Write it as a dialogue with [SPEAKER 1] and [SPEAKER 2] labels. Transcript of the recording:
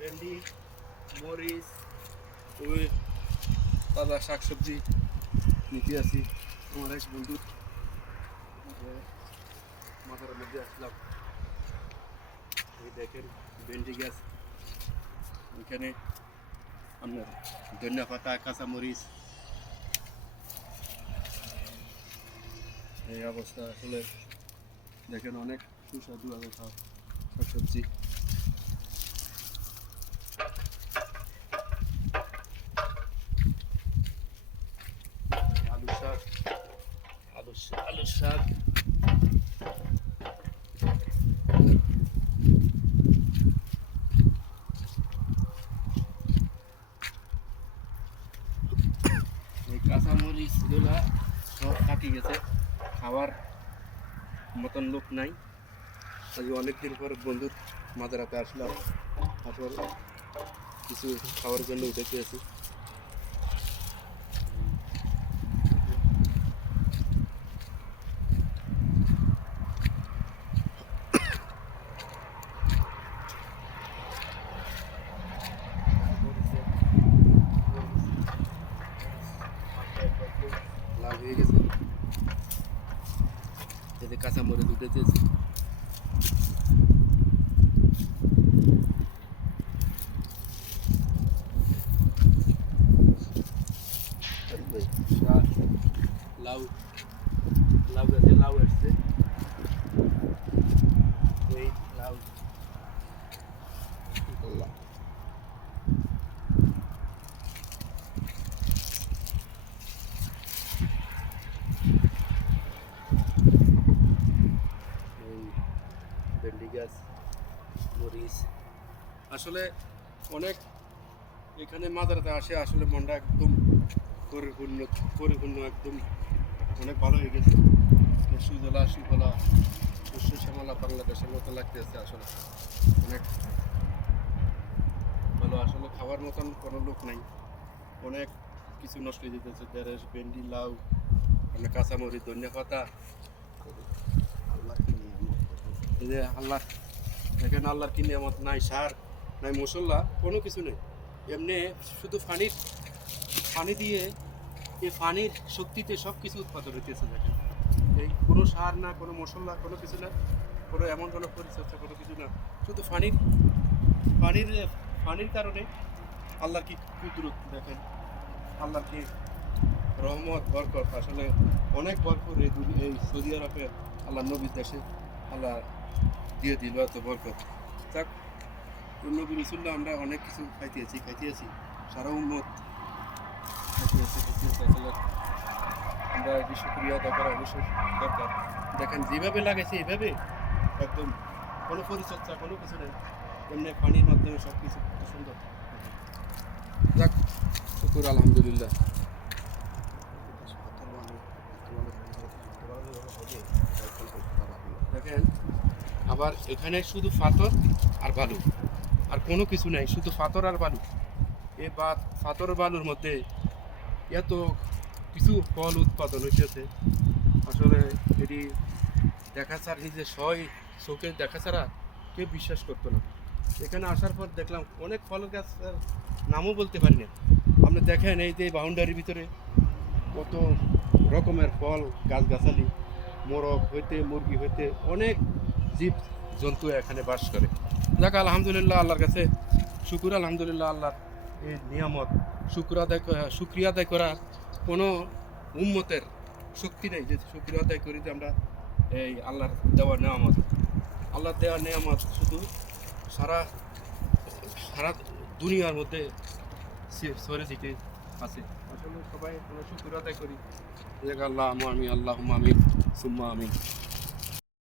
[SPEAKER 1] ভেন্ডি, মরিচ ওই তাজা শাকসবজি নিতে আসি। আমার এক বন্ধু মাথার মধ্যে আসলাম। এই দেখেন, ভেন্ডি গাছ। এখানে আপনার ধনিয়া পাতা কাঁচা মরিচ এই অবস্থা আসলে দেখেন অনেক সুস্বাদু খাওয়া শাকসবজি। আলু শাক আলু শাক এই কাঁচামরিচগুলা সব কাটি গেছে খাওয়ার মতন লোক নাই আজ অনেকদিন পর বন্ধুর মাঝরাতে আসলাম তারপর কিছু খাওয়ার জন্য উঠেছি আছি লাল হয়ে গেছে এতে কাঁচা মরে উঠেছে শাক, লাউ লাউ গাছে লাউ আসছে এই লাউ লাউ। এই ভেন্ডি গাছ মরিচ। আসলে অনেক এখানে মাদারাতে আসে, আসলে মনটা একদম পরিপূর্ণ পরিপূর্ণ একদম অনেক ভালো হয়ে গেছে। সুজলা সুফলা শস্য শ্যামলা বাংলাদেশের মতো লাগতেছে আসলে। অনেক ভালো, আসলে খাওয়ার মতন কোনো লোক নাই। অনেক কিছু নষ্ট হয়ে যেতেছে ঢেঁড়স ভেন্ডি, লাউ অনেক কাঁচামরিচ, ধনিয়া পাতা। যে আল্লাহ, দেখেন আল্লাহর কি নিয়ামত? নাই সার, নাই মশলা, কোনো কিছু নেই। এমনি শুধু ফানির, ফানি দিয়ে এই ফানির শক্তিতে সব কিছু উৎপাদন হইতেছে, দেখেন। এই কোনো সার না, কোনো মশলা, কোনো কিছু না, কোনো এমন কোনো পরিচর্যা, কোনো কিছু না। শুধু ফানির ফানির ফানির কারণে আল্লাহর কি কুদরত, দেখেন। আল্লাহর কি রহমত, বরকত। আসলে অনেক বরকত এই এই সৌদি আরবে আল্লাহ নবীর দেশে। আল্লাহ দিয়ে দিল এত বরকত। যাক নবী রসুল্লাহ আমরা অনেক কিছু খাইতেছি খাইতেছি, সারা উন্মত খাইতেছি আসলে আমরা এটি শুক্রিয়া আদা করা অবশ্যই দরকার। দেখেন, যেভাবে লাগেছে এইভাবে একদম কোনো পরিচর্যা, কোনো কিছু নেই। এমনি পানির মাধ্যমে সব কিছু সুন্দর। যাক, শুকুর, আলহামদুলিল্লাহ। আবার এখানে শুধু পাথর আর বালু। আর কোনো কিছু নাই, শুধু পাথর আর বালু। এই বা পাথর বালুর মধ্যে এত কিছু ফল উৎপাদন হইতেছে। আসলে এটি দেখা ছাড়া নিজে সয় চোখে দেখা ছাড়া কেউ বিশ্বাস করতো না। এখানে আসার পর দেখলাম অনেক ফল গাছের নামও বলতে পারি না। আপনি দেখেন এই যে বাউন্ডারির ভিতরে কত রকমের ফল, গাছগাছালি। মোরগ হইতে, মুরগি হইতে অনেক জীব জন্তু এখানে বাস করে। যাক, আলহামদুলিল্লাহ, আল্লাহর কাছে শুকুর, আলহামদুলিল্লাহ, আল্লাহর এই নিয়ামত। শুক্র আদায় শুক্রিয়া আদায় করা কোনো উম্মতের শক্তি নেই যে শুক্রিয়া আদায় করি যে আমরা এই আল্লাহর দেওয়া নেয়ামত। আল্লাহর দেওয়া নেয়ামত শুধু সারা সারা দুনিয়ার মধ্যে সরে দিকে আছে। আসলে সবাই শুক্র আদায় করি। আল্লাহ আমি আল্লাহ আমি সুম্মা আমিন।